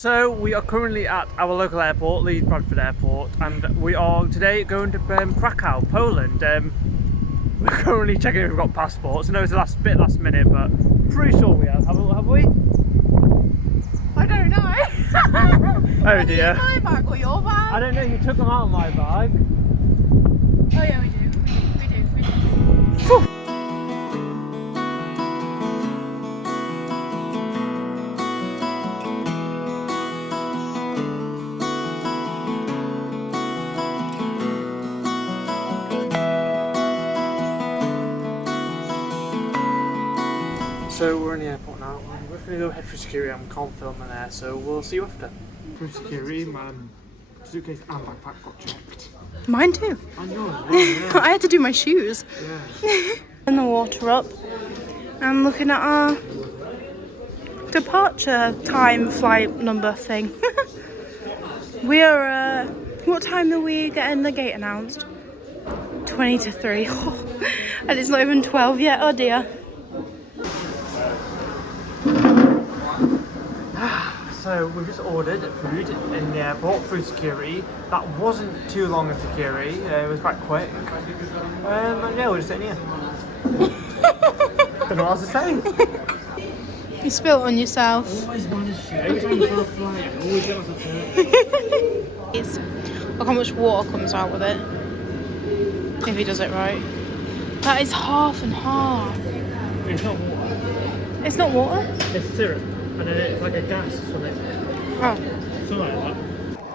So we are currently at our local airport, Leeds Bradford Airport, and we are today going to Krakow, Poland. We're currently checking if we've got passports. I know it's a last minute, but pretty sure we have. Have we? I don't know. Oh dear. My bag or your bag? I don't know. You took them out of my bag. Oh yeah, we do. We do. So we're in the airport now. We're going to go head for security and we can't film in there, so we'll see you after. For security, my suitcase and backpack got checked. Mine too. And yours, yeah. I had to do my shoes. Yeah. And the water up. I'm looking at our departure time flight number thing. We are, what time are we getting the gate announced? 20 to 3. And it's not even 12 yet, oh dear. So we've just ordered food in the airport through security. That wasn't too long in security, it was quite quick. And yeah, we're just sitting here. Don't know what else to say. You spilt on yourself. Always manage to. Every time for a flight, I always get myself hurt. Look how much water comes out with it. If he does it right. That is half and half. It's not water. It's not water? It's syrup. And then it's like a gas or something. Oh. Something like that.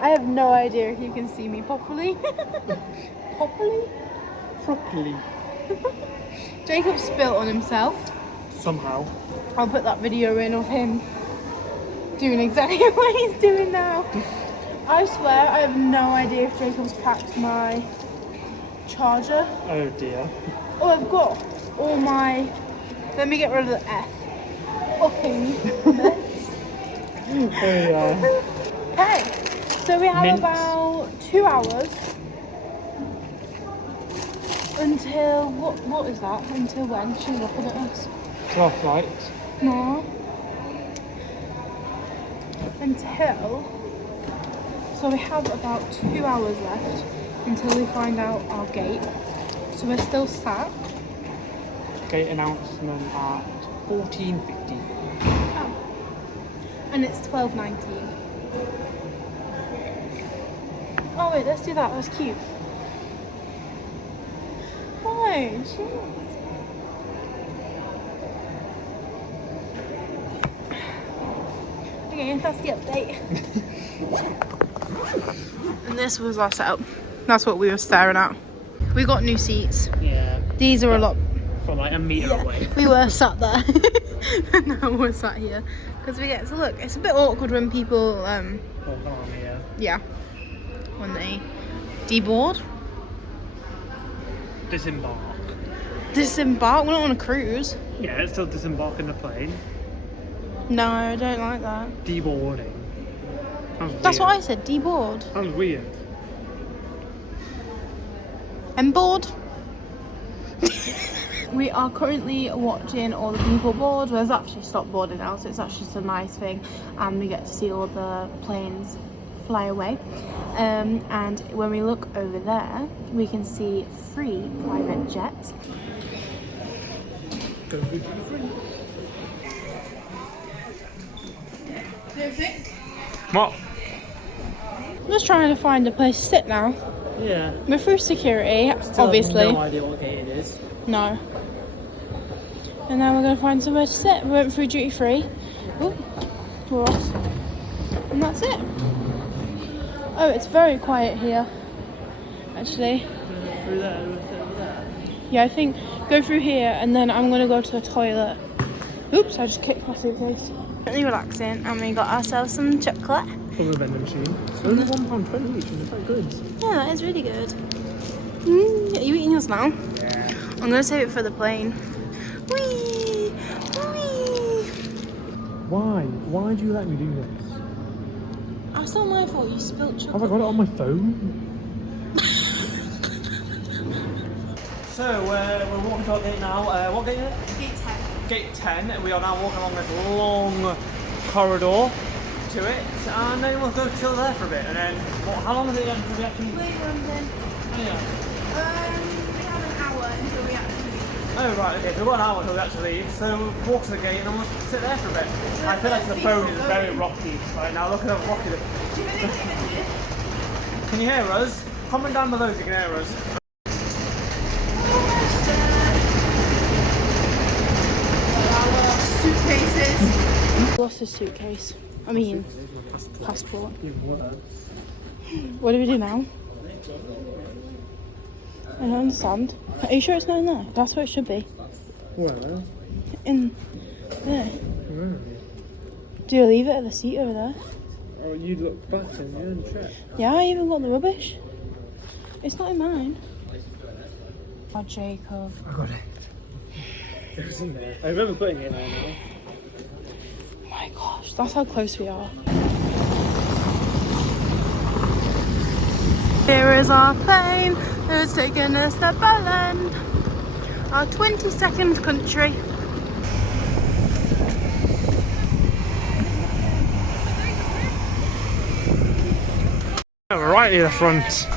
I have no idea if you can see me properly. Properly. Jacob spilt on himself. Somehow. I'll put that video in of him doing exactly what he's doing now. I swear I have no idea if Jacob's packed my charger. Oh dear. Oh, I've got all my... Let me get rid of the F. Fucking mess. Oh yeah. Okay, so we have Mints. about 2 hours until what is that? Until when? She's looking at us. 12 flight. No. Until. So we have about 2 hours left until we find out our gate. So we're still sat. Gate announcement at 14:50. Oh. And it's 12:19. Oh wait, let's do that. That's cute. Oh, jeez. Okay, that's the update. And this was our setup. That's what we were staring at. We got new seats. Yeah. These are a lot. From like a metre away. We were sat there. And now we're sat here. Because we get to look. It's a bit awkward when people, yeah. When they deboard. Disembark. Disembark? We're not on a cruise. Yeah, it's still disembarking the plane. No, I don't like that. Deboarding. That's what I said, deboard. Sounds weird. I'm bored. We are currently watching all the people board. Well, there's actually stopped boarding now, so it's actually just a nice thing. And we get to see all the planes fly away. And when we look over there, we can see 3 private jets. Go for duty free. What? I'm just trying to find a place to sit now. Yeah. We're through security, Still obviously. have no idea what gate it is. No. And now we're going to find somewhere to sit. We went through duty free. Ooh, we're off. And that's it. Oh, it's very quiet here, actually. Through there, over there. Yeah, I think go through here and then I'm going to go to the toilet. Oops, I just kicked my suitcase. Really relaxing, and we got ourselves some chocolate. From the vending machine. It's only £1.20 each, which is quite good. Yeah, that is really good. Are you eating yours now? Yeah. I'm going to save it for the plane. Whee! Whee! Why? Why do you let me do this? That's not my fault, you spilled chocolate. Have I got it on my phone? So, we're walking to our gate now. What gate is it? Gate 10. Gate 10. We are now walking along this long corridor to it, and then we'll go chill there for a bit. And then, how long is it until we actually? Wait, London. Oh, yeah. We have an hour until we actually leave. Oh right, okay, so we've got an hour until we actually leave, so we'll walk to the gate and then we'll sit there for a bit. I feel like the phone is very rocky right now, look at how rocky the... Can you hear us? Comment down below if you can hear us. Suitcases. Lost his suitcase. I mean, passport. What do we do now? I don't understand. Are you sure it's not in there? That's where it should be. Where? In there. Where? Do you leave it at the seat over there? Oh, you look back and you're in check. Yeah, I even got the rubbish. It's not in mine. Oh, Jacob. I got it. It was in there. I remember putting it in there now. Oh my gosh, that's how close we are. Here is our plane. It's taking us to Berlin, our 22nd country. Right near the front.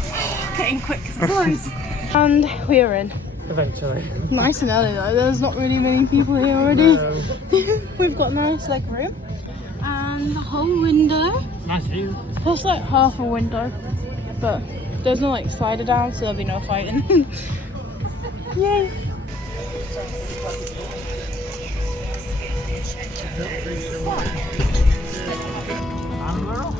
Getting quick as And we're in. Eventually. Nice and early though, there's not really many people here already. No. We've got nice leg room and a whole window. Nice view. Plus like half a window, but there's no like slider down, so there'll be no fighting. Yay! And we're off.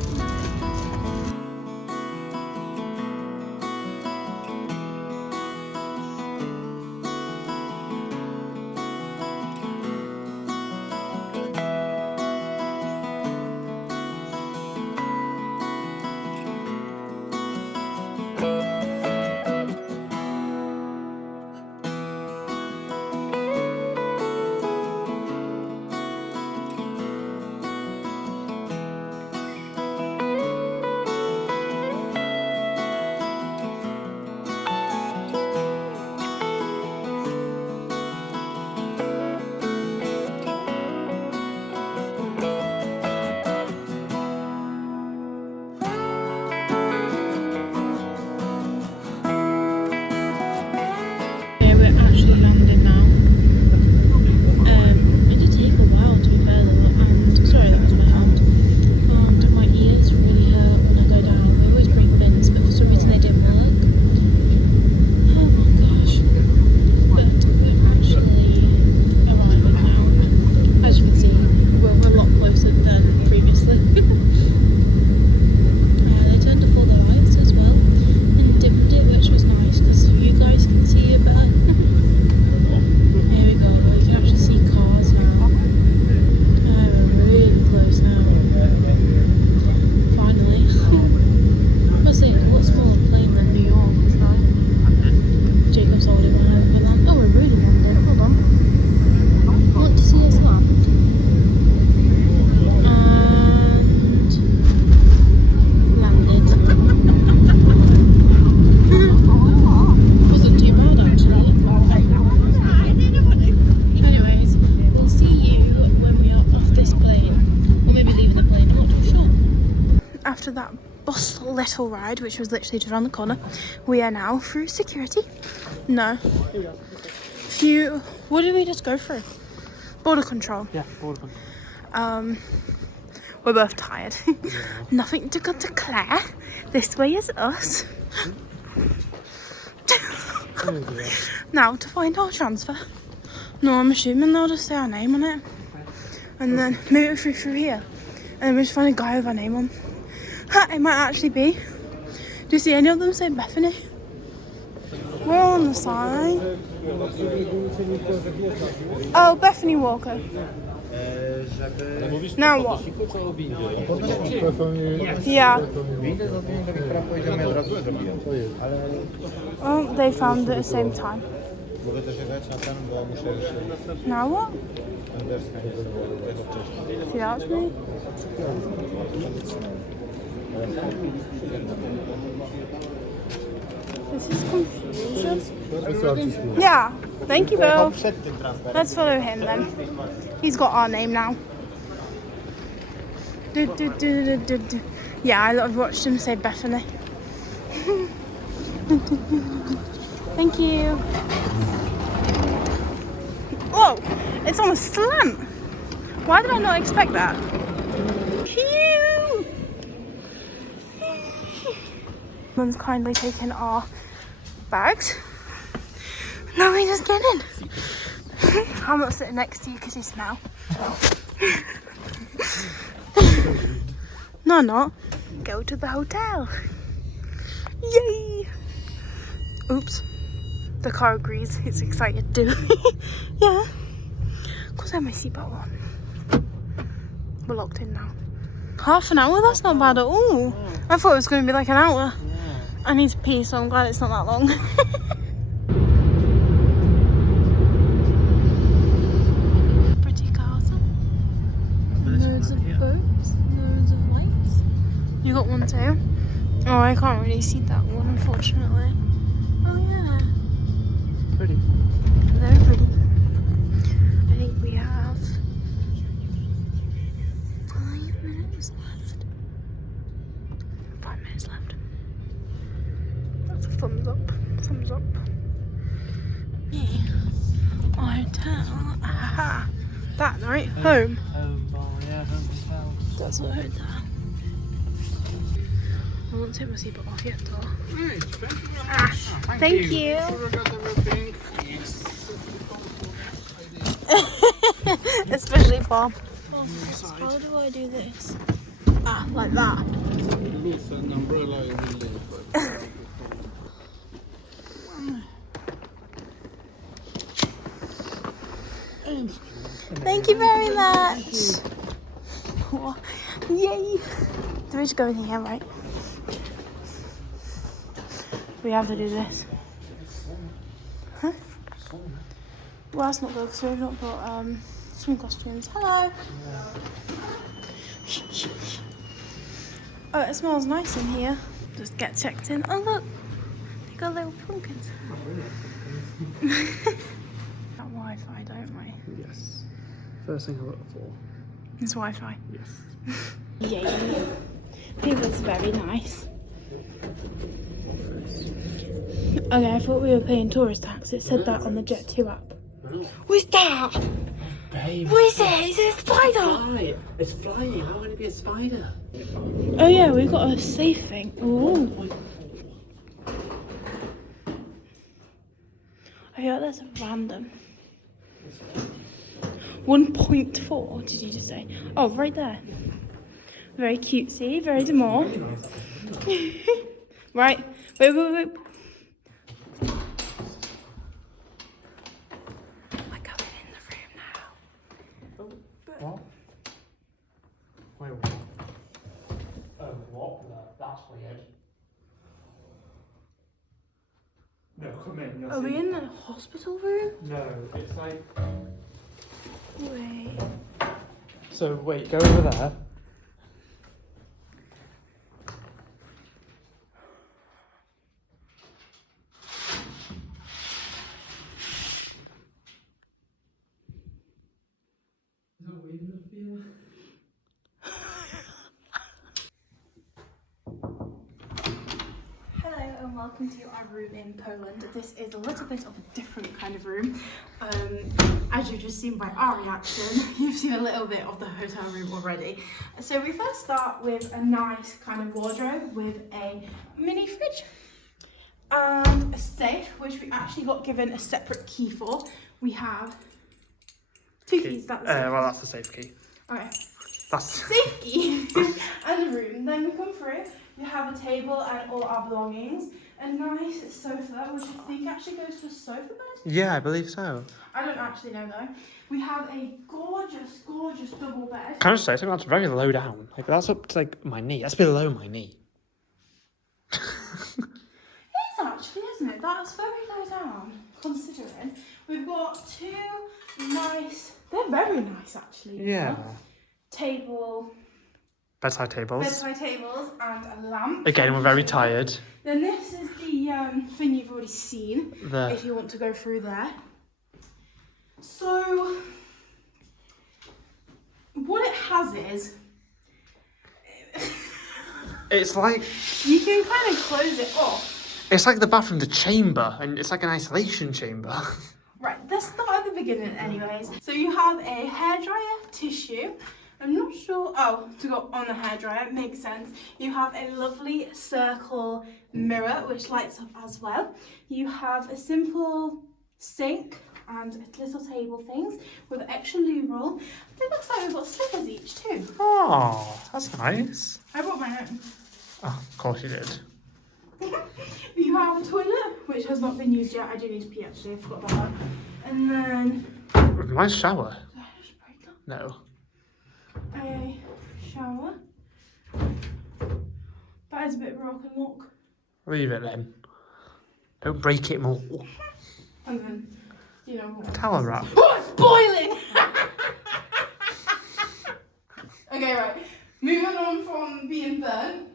After that bus little ride, which was literally just around the corner, we are now through security. No. What did we just go through? Border control. Yeah, border control. We're both tired. Nothing to declare. This way is us. Now to find our transfer. No, I'm assuming they'll just say our name on it. And then maybe it'll be through here. And then we just find a guy with our name on. It might actually be. Do you see any of them say Bethany? We're on the side. Oh, Bethany Walker. Now what? Yeah. Oh, they found it at the same time. Now what? See, that's me. This is confusion. Yeah, thank you, Bill. Let's follow him then. He's got our name now. Yeah, I've watched him say Bethany. Thank you. Whoa, it's on a slant. Why did I not expect that? Cute. Mum's kindly taken our bags. Now we just get in. I'm not sitting next to you because you smell. No, I'm not. Go to the hotel. Yay! Oops. The car agrees. It's excited too. Yeah. Of course I have my seatbelt on. We're locked in now. Half an hour? That's not bad at all. I thought it was going to be like an hour. I need to pee, so I'm glad it's not that long. Pretty castle. Loads of boats. Loads of lights. You got one too? Oh, I can't really see that one, unfortunately. Oh yeah. Pretty. Very pretty. I think we have 5 minutes left. 5 minutes left. That's a thumbs up. Thumbs up. Yeah. Hotel. Aha. That, right? Home. Home bar, yeah, home hotel. That's what I heard that. I won't take my seatbelt off yet, though. Right, thank you very Ah, much. thank you. Sure I got everything. Yes. Especially Bob. How do I do this? Ah, like that. Lose an umbrella in the lake. Thank you very much. Oh, yay. Do we just go in here, right? We have to do this. Huh? Well, that's not good because we've not got swim costumes. Hello. Oh, it smells nice in here. Just get checked in. Oh look, they got little pumpkins. Got Wi-Fi, don't we? Yes. First thing I look for. It's Wi-Fi. Yes. Yay. It was very nice. Okay, I thought we were paying tourist tax. It said that on the Jet2 app. What's that? Babe. What is it? Is it a spider? It's flying. How can it be a spider? Oh yeah, we've got a safe thing. Ooh. I feel like that's random. 1.4, did you just say? Oh, right there. Very cutesy, very demure. Right, wait. We're going in the room now. What? Wait, what? Oh, what? No, that's weird. No, come in. You'll Are see. we in the hospital room? No, it's like. Wait. So, wait, go over there. Is that weird enough for you? Hello and welcome to our room in Poland. This is a little bit of a different kind of room. As you've just seen by our reaction, you've seen a little bit of the hotel room already. So we first start with a nice kind of wardrobe with a mini fridge and a safe, which we actually got given a separate key for. We have two keys. That's well, that's the safe key. okay. That's Safe key and a room. Then we come through. We have a table and all our belongings. A nice sofa, which I think actually goes to a sofa bed. Yeah, I believe so. I don't actually know though. We have a gorgeous, gorgeous double bed. Can I just say something that's very low down? Like that's up to like my knee. That's below my knee. It's actually, isn't it? That's very low down, considering. We've got two nice, they're very nice actually. Yeah. Table, Bedside tables. bedside tables and a lamp. Again, we're very tired. Then this is the thing you've already seen, There. if you want to go through there. So, what it has is It's like You can kind of close it off. it's like the bathroom, the chamber, and it's like an isolation chamber. Right, let's start at the beginning anyways. So you have a hairdryer, tissue. I'm not sure, oh, to go on the hairdryer, makes sense. You have a lovely circle mirror, which lights up as well. You have a simple sink and little table things with extra loo roll. It looks like we've got slippers each too. Oh, that's nice. I brought my own. Oh, of course you did. You have a toilet, which has not been used yet. I do need to pee actually, I forgot about that. And then... Nice shower. Did I just break that? No. A shower. That is a bit broken, look. Leave it then. Don't break it more. And then, you know what? Towel wrap. Oh, it's boiling! Okay, right. Moving on from being burnt,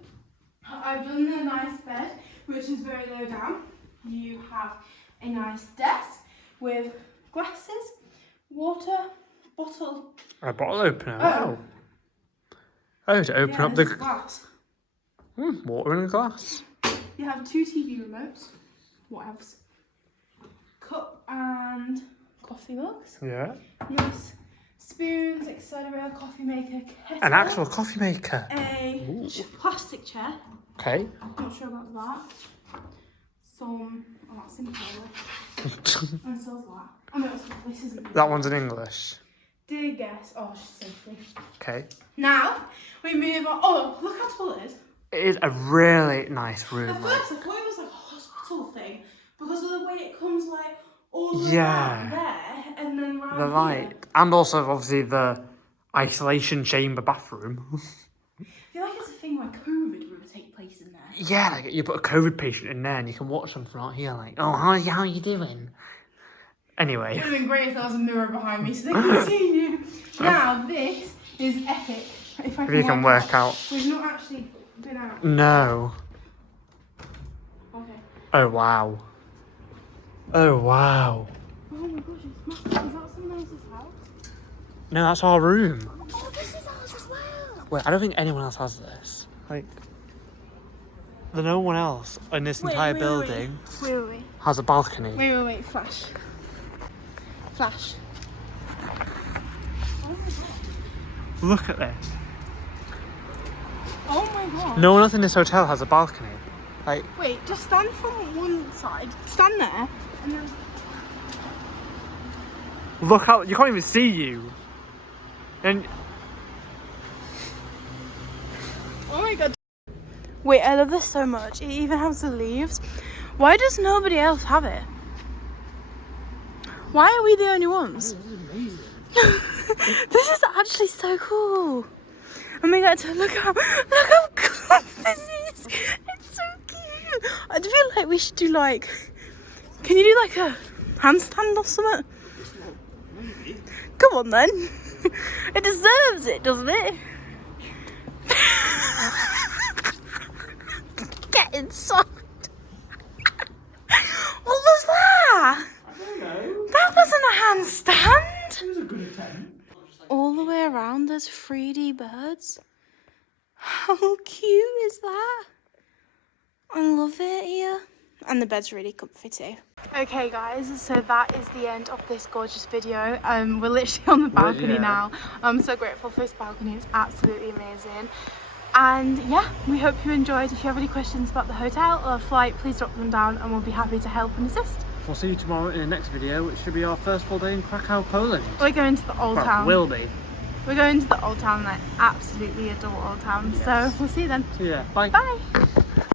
I've done a nice bed, which is very low down. You have a nice desk with glasses, water, bottle. A bottle opener. Wow. Oh, to open up the glass. Water in a glass. You have 2 TV remotes. What else? Cup and coffee mugs. Yeah. Nice spoons, etc. Coffee maker, kettle. An actual coffee maker. A plastic chair. Okay. Not sure about that. Some. Oh, that's in Polish. And so is that. Oh no, this isn't. That one's in English. Dear guest. Oh, she's so sweet. Okay. Now we move on. Oh, look how tall it is. It is a really nice room. At first, I thought it was like a hospital thing because of the way it comes like all the way Yeah. out there and then round The here. light. And also, obviously, the isolation chamber bathroom. I feel like it's a thing where COVID would take place in there. Yeah, like you put a COVID patient in there and you can watch them from out here like, oh, how are you doing? Anyway. It would have been great if there was a mirror behind me so they could see you. Now, this is epic. If If you can work out. We've not actually been out. No. Okay. Oh, wow. Oh, wow. Oh my gosh, it's massive. Is that someone else's house? No, that's our room. Oh, this is ours as well. Wait, I don't think anyone else has this. Like, no one else in this entire building Wait. has a balcony. Wait. Flash. Flash. Look at this. Oh my god. No one else in this hotel has a balcony. Like, Wait, just stand from one side. Stand there. And then... look out, you can't even see you. And Oh my god. Wait, I love this so much. It even has the leaves. Why does nobody else have it? Why are we the only ones? This is actually so cool. And we get to look how cool this is. It's so cute. I feel like we should do like, can you do like a handstand or something? Come on then. It deserves it, doesn't it? Get inside. What was that? I don't know. That wasn't a handstand. It was a good attempt. All the way around there's 3D birds. How cute is that? I love it here. And the bed's really comfy too. Okay guys, so that is the end of this gorgeous video. We're literally on the balcony now. I'm so grateful for this balcony, it's absolutely amazing. And yeah, we hope you enjoyed. If you have any questions about the hotel or flight, please drop them down and we'll be happy to help and assist. we'll see you tomorrow in the next video, which should be our first full day in Krakow, Poland. We're going to the old town. Will be. We're going to the old town and I absolutely adore Old Town. Yes. So we'll see you then. So yeah, bye. Bye.